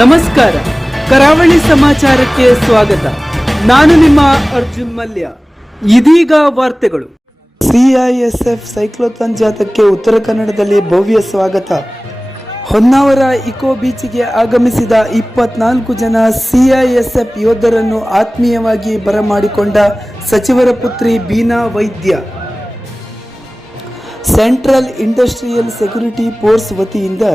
ನಮಸ್ಕಾರ. ಕರಾವಳಿ ಸಮಾಚಾರಕ್ಕೆ ಸ್ವಾಗತ. ನಾನು ನಿಮ್ಮ ಅರ್ಜುನ್ ಮಲ್ಯ. ಇದೀಗ ವಾರ್ತೆಗಳು. ಸಿಐಎಸ್ಎಫ್ ಸೈಕ್ಲೋಥಾನ್ ಜಾಥಾಕ್ಕೆ ಉತ್ತರ ಕನ್ನಡದಲ್ಲಿ ಭವ್ಯ ಸ್ವಾಗತ. ಹೊನ್ನಾವರ ಇಕೋ ಬೀಚ್ಗೆ ಆಗಮಿಸಿದ ಇಪ್ಪತ್ನಾಲ್ಕು ಜನ ಸಿಐಎಸ್ಎಫ್ ಯೋಧರನ್ನು ಆತ್ಮೀಯವಾಗಿ ಬರಮಾಡಿಕೊಂಡ ಸಚಿವರ ಪುತ್ರಿ ಬೀನಾ ವೈದ್ಯ. ಸೆಂಟ್ರಲ್ ಇಂಡಸ್ಟ್ರಿಯಲ್ ಸೆಕ್ಯುರಿಟಿ ಫೋರ್ಸ್ ವತಿಯಿಂದ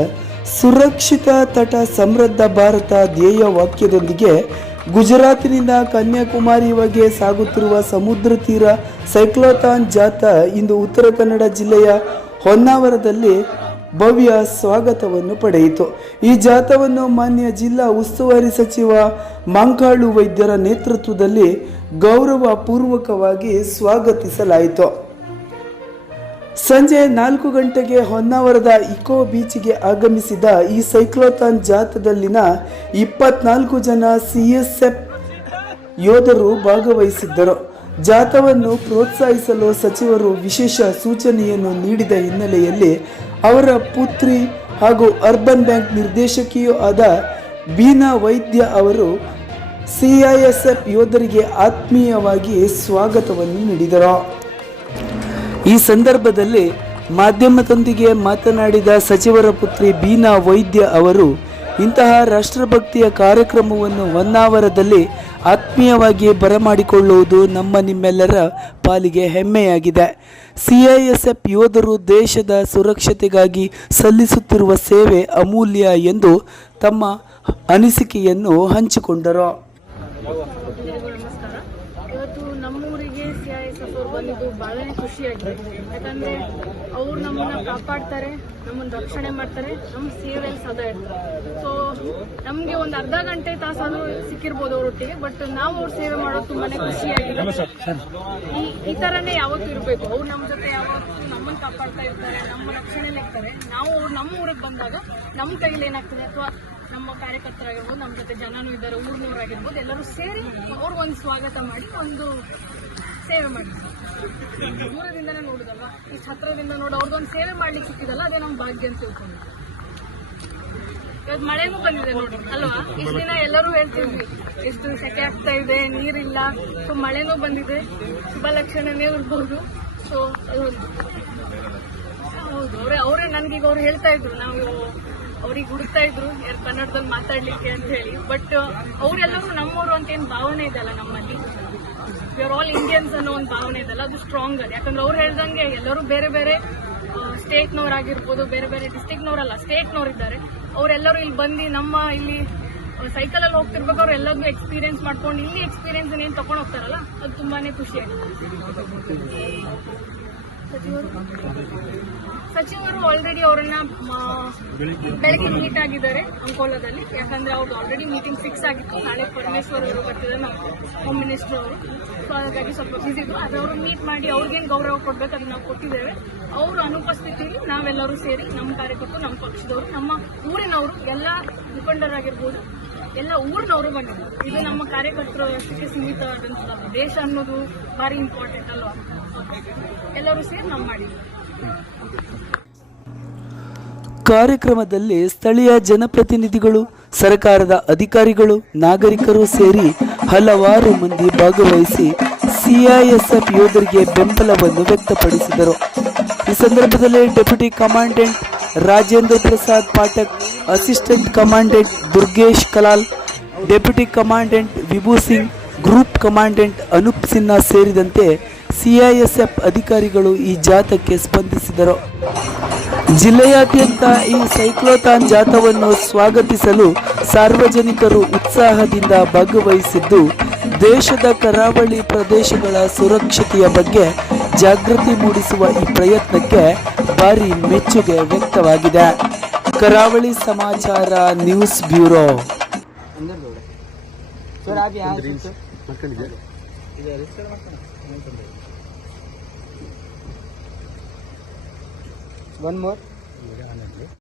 ಸುರಕ್ಷಿತ ತಟ ಸಮೃದ್ಧ ಭಾರತ ಧ್ಯೇಯ ವಾಕ್ಯದೊಂದಿಗೆ ಗುಜರಾತಿನಿಂದ ಕನ್ಯಾಕುಮಾರಿವರೆಗೆ ಸಾಗುತ್ತಿರುವ ಸಮುದ್ರ ತೀರ ಸೈಕ್ಲೋಥಾನ್ ಜಾಥಾ ಇಂದು ಉತ್ತರ ಕನ್ನಡ ಜಿಲ್ಲೆಯ ಹೊನ್ನಾವರದಲ್ಲಿ ಭವ್ಯ ಸ್ವಾಗತವನ್ನು ಪಡೆಯಿತು. ಈ ಜಾಥಾವನ್ನು ಮಾನ್ಯ ಜಿಲ್ಲಾ ಉಸ್ತುವಾರಿ ಸಚಿವ ಮಾಂಕಾಳು ವೈದ್ಯರ ನೇತೃತ್ವದಲ್ಲಿ ಗೌರವಪೂರ್ವಕವಾಗಿ ಸ್ವಾಗತಿಸಲಾಯಿತು. ಸಂಜೆ ನಾಲ್ಕು ಗಂಟೆಗೆ ಹೊನ್ನಾವರದ ಇಕೋ ಬೀಚ್ಗೆ ಆಗಮಿಸಿದ ಈ ಸೈಕ್ಲೋಥಾನ್ ಜಾಥಾದಲ್ಲಿನ ಇಪ್ಪತ್ನಾಲ್ಕು ಜನ ಸಿ ಎಸ್ ಎಫ್ ಯೋಧರು ಭಾಗವಹಿಸಿದ್ದರು. ಜಾಥಾವನ್ನು ಪ್ರೋತ್ಸಾಹಿಸಲು ಸಚಿವರು ವಿಶೇಷ ಸೂಚನೆಯನ್ನು ನೀಡಿದ ಹಿನ್ನೆಲೆಯಲ್ಲಿ ಅವರ ಪುತ್ರಿ ಹಾಗೂ ಅರ್ಬನ್ ಬ್ಯಾಂಕ್ ನಿರ್ದೇಶಕಿಯೂ ಆದ ಬೀನಾ ವೈದ್ಯ ಅವರು ಸಿಐಎಸ್ಎಫ್ ಯೋಧರಿಗೆ ಆತ್ಮೀಯವಾಗಿ ಸ್ವಾಗತವನ್ನು ನೀಡಿದರು. ಈ ಸಂದರ್ಭದಲ್ಲಿ ಮಾಧ್ಯಮದೊಂದಿಗೆ ಮಾತನಾಡಿದ ಸಚಿವರ ಪುತ್ರಿ ಬೀನಾ ವೈದ್ಯ ಅವರು, ಇಂತಹ ರಾಷ್ಟ್ರಭಕ್ತಿಯ ಕಾರ್ಯಕ್ರಮವನ್ನು ಹೊನ್ನಾವರದಲ್ಲಿ ಆತ್ಮೀಯವಾಗಿ ಬರಮಾಡಿಕೊಳ್ಳುವುದು ನಮ್ಮ ನಿಮ್ಮೆಲ್ಲರ ಪಾಲಿಗೆ ಹೆಮ್ಮೆಯಾಗಿದೆ. ಸಿಐಎಸ್ಎಫ್ ಯೋಧರು ದೇಶದ ಸುರಕ್ಷತೆಗಾಗಿ ಸಲ್ಲಿಸುತ್ತಿರುವ ಸೇವೆ ಅಮೂಲ್ಯ ಎಂದು ತಮ್ಮ ಅನಿಸಿಕೆಯನ್ನು ಹಂಚಿಕೊಂಡರು. ನಮ್ಮೂರಿಗೆ ಸಿ ಐ ಎಸ್ ಎಫ್ ಅವ್ರು ಬಂದಿದ್ದು ಬಹಳನೇ ಖುಷಿಯಾಗಿದೆ. ಯಾಕಂದ್ರೆ ಅವ್ರು ನಮ್ಮನ್ನ ಕಾಪಾಡ್ತಾರೆ, ನಮ್ಮನ್ನ ರಕ್ಷಣೆ ಮಾಡ್ತಾರೆ ನಮ್ಮ ಸೇವೆಯಲ್ಲಿ ಸದಾ ಇರ್ತಾರೆ. ಸೊ ನಮ್ಗೆ ಒಂದು ಅರ್ಧ ಗಂಟೆ ತಾಸಾನು ಸಿಕ್ಕಿರ್ಬೋದು ಅವರೊಟ್ಟಿಗೆ ಬಟ್ ನಾವು ಅವ್ರ ಸೇವೆ ಮಾಡೋದು ತುಂಬಾನೇ ಖುಷಿಯಾಗಿದೆ. ಈ ಈ ತರನೇ ಯಾವತ್ತೂ ಇರಬೇಕು. ಅವ್ರು ನಮ್ಮ ಜೊತೆ ಯಾವತ್ತೂ ನಮ್ಮನ್ನ ಕಾಪಾಡ್ತಾ ಇರ್ತಾರೆ ನಮ್ಮ ರಕ್ಷಣೆಯಲ್ಲಿ ಇರ್ತಾರೆ. ನಾವು ಅವ್ರು ನಮ್ಮ ಊರಿಗೆ ಬಂದಾಗ ನಮ್ಮ ಕೈಲಿ ಏನಾಗ್ತದೆ? ಅಥವಾ ನಮ್ಮ ಕಾರ್ಯಕರ್ತರಾಗಿರ್ಬೋದು, ನಮ್ಮ ಜೊತೆ ಜನನೂ ಇದ್ದಾರೆ, ಊರ್ನವರಾಗಿರ್ಬೋದು, ಎಲ್ಲರೂ ಸೇರಿ ಅವ್ರಿಗೊಂದು ಸ್ವಾಗತ ಮಾಡಿ, ಒಂದು ಸೇವೆ ಮಾಡಿ ದೂರದಿಂದನೇ ನೋಡುದಲ್ವಾ ಇಷ್ಟು ಹತ್ರದಿಂದ ನೋಡಿ, ಅವ್ರಿಗೊಂದು ಸೇವೆ ಮಾಡ್ಲಿಕ್ಕೆ ಸಿಕ್ಕಿದಲ್ಲ, ಅದೇ ನಮ್ಮ ಭಾಗ್ಯ ಅಂತ ತಿಳ್ಕೊಂಡು ಇವತ್ತು ಮಳೆನೂ ಬಂದಿದೆ ನೋಡಿ, ಅಲ್ವಾ? ಇಷ್ಟು ದಿನ ಎಲ್ಲರೂ ಹೇಳ್ತಿದ್ವಿ ಎಷ್ಟು ಸೆಕೆ ಆಗ್ತಾ ಇದೆ, ನೀರಿಲ್ಲ. ಸೊ ಮಳೆನೂ ಬಂದಿದೆ, ಶುಭ ಲಕ್ಷಣನೇ ಇರ್ಬೋದು. ಸೊ ಹೌದು, ಅವರೇ ಅವರೇ ನನ್ಗೀಗ ಅವ್ರು ಹೇಳ್ತಾ ಇದ್ರು, ನಾವು ಅವ್ರಿಗೆ ಹುಡುಕ್ತಾ ಇದ್ರು, ಯಾರು ಕನ್ನಡದಲ್ಲಿ ಮಾತಾಡ್ಲಿಕ್ಕೆ ಅಂತ ಹೇಳಿ. ಬಟ್ ಅವರೆಲ್ಲರೂ ನಮ್ಮವರು ಅಂತ ಏನು ಭಾವನೆ ಇದೆಯಲ್ಲ ನಮ್ಮಲ್ಲಿ? ಆರ್ ಆಲ್ ಇಂಡಿಯನ್ಸ್ ಅನ್ನೋ ಒಂದು ಭಾವನೆ ಇದೆಯಲ್ಲ, ಅದು ಸ್ಟ್ರಾಂಗ್ ಅದು ಯಾಕಂದ್ರೆ ಅವ್ರು ಹೇಳ್ದಂಗೆ ಎಲ್ಲರೂ ಬೇರೆ ಬೇರೆ ಸ್ಟೇಟ್ನವರಾಗಿರ್ಬೋದು ಬೇರೆ ಬೇರೆ ಡಿಸ್ಟಿಕ್ನವರಲ್ಲ ಸ್ಟೇಟ್ನವರಿದ್ದಾರೆ ಅವರೆಲ್ಲರೂ ಇಲ್ಲಿ ಬಂದು ನಮ್ಮ ಇಲ್ಲಿ ಸೈಕಲಲ್ಲಿ ಹೋಗ್ತಿರ್ಬೇಕಾದ್ರೆ ಎಲ್ಲದನ್ನೂ ಎಕ್ಸ್ಪೀರಿಯನ್ಸ್ ಮಾಡ್ಕೊಂಡು, ಇಲ್ಲಿ ಎಕ್ಸ್ಪೀರಿಯನ್ಸ್ ಏನು ತಗೊಂಡು ಹೋಗ್ತಾರಲ್ಲ, ಅದು ತುಂಬಾನೇ ಖುಷಿಯಾಗಿದೆ ಸಚಿವರು? ಸಚಿವರು ಆಲ್ರೆಡಿ ಅವರನ್ನ ಬೆಳಗ್ಗೆ ಮೀಟ್ ಆಗಿದ್ದಾರೆ ಅಂಕೋಲಾದಲ್ಲಿ. ಯಾಕಂದ್ರೆ ಅವ್ರದ್ದು ಆಲ್ರೆಡಿ ಮೀಟಿಂಗ್ ಫಿಕ್ಸ್ ಆಗಿತ್ತು. ನಾಳೆ ಪರಮೇಶ್ವರ್ ಅವರು ಬರ್ತಿದ್ದಾರೆ ನಾವು ಹೋಮ್ ಮಿನಿಸ್ಟರ್ ಅವರು. ಸೊ ಹಾಗಾಗಿ ಸ್ವಲ್ಪ ಬಿಸಿದ್ರು ಆದ್ರೆ ಅವರು ಮೀಟ್ ಮಾಡಿ ಅವ್ರಿಗೇನು ಗೌರವ ಕೊಡ್ಬೇಕು ಅದನ್ನ ನಾವು ಕೊಟ್ಟಿದ್ದೇವೆ. ಅವರು ಅನುಪಸ್ಥಿತಿಯಲ್ಲಿ ನಾವೆಲ್ಲರೂ ಸೇರಿ ನಮ್ಮ ಕಾರ್ಯಕರ್ತರು ನಮ್ಮ ಪಕ್ಷದವರು ನಮ್ಮ ಊರಿನವರು ಎಲ್ಲ ಮುಖಂಡರಾಗಿರ್ಬೋದು ಎಲ್ಲ ಊರಿನವರು ಬಂದಿದ್ದಾರೆ. ಇದು ನಮ್ಮ ಕಾರ್ಯಕರ್ತರ ಅಷ್ಟಕ್ಕೆ ಸೀಮಿತವಾದಂಥದ್ದು ದೇಶ ಅನ್ನೋದು ಭಾರಿ ಇಂಪಾರ್ಟೆಂಟ್ ಅಲ್ವಾ? ಎಲ್ಲರೂ ಸೇರಿ ನಾವು ಮಾಡಿದ್ವಿ ಕಾರ್ಯಕ್ರಮದಲ್ಲಿ ಸ್ಥಳೀಯ ಜನಪ್ರತಿನಿಧಿಗಳು, ಸರ್ಕಾರದ ಅಧಿಕಾರಿಗಳು, ನಾಗರಿಕರು ಸೇರಿ ಹಲವಾರು ಮಂದಿ ಭಾಗವಹಿಸಿ ಸಿಐಎಸ್ಎಫ್ ಯೋಧರಿಗೆ ಬೆಂಬಲವನ್ನು ವ್ಯಕ್ತಪಡಿಸಿದರು. ಈ ಸಂದರ್ಭದಲ್ಲಿ deputy commandant Rajendra Prasad Pathak, assistant commandant Durgesh Kalal, deputy commandant Vibhu Singh group commandant Anoop Sinha ಸೇರಿದಂತೆ ಸಿಐಎಸ್ಎಫ್ ಅಧಿಕಾರಿಗಳು ಈ ಜಾಥಕ್ಕೆ ಸ್ಪಂದಿಸಿದರು. ಜಿಲ್ಲೆಯಾದ್ಯಂತ ಈ ಸೈಕ್ಲೋಥಾನ್ ಜಾಥವನ್ನು ಸ್ವಾಗತಿಸಲು ಸಾರ್ವಜನಿಕರು ಉತ್ಸಾಹದಿಂದ ಭಾಗವಹಿಸಿದ್ದು, ದೇಶದ ಕರಾವಳಿ ಪ್ರದೇಶಗಳ ಸುರಕ್ಷತೆಯ ಬಗ್ಗೆ ಜಾಗೃತಿ ಮೂಡಿಸುವ ಈ ಪ್ರಯತ್ನಕ್ಕೆ ಭಾರಿ ಮೆಚ್ಚುಗೆ ವ್ಯಕ್ತವಾಗಿದೆ. ಕರಾವಳಿ ಸಮಾಚಾರ ನ್ಯೂಸ್ ಬ್ಯೂರೋ. One more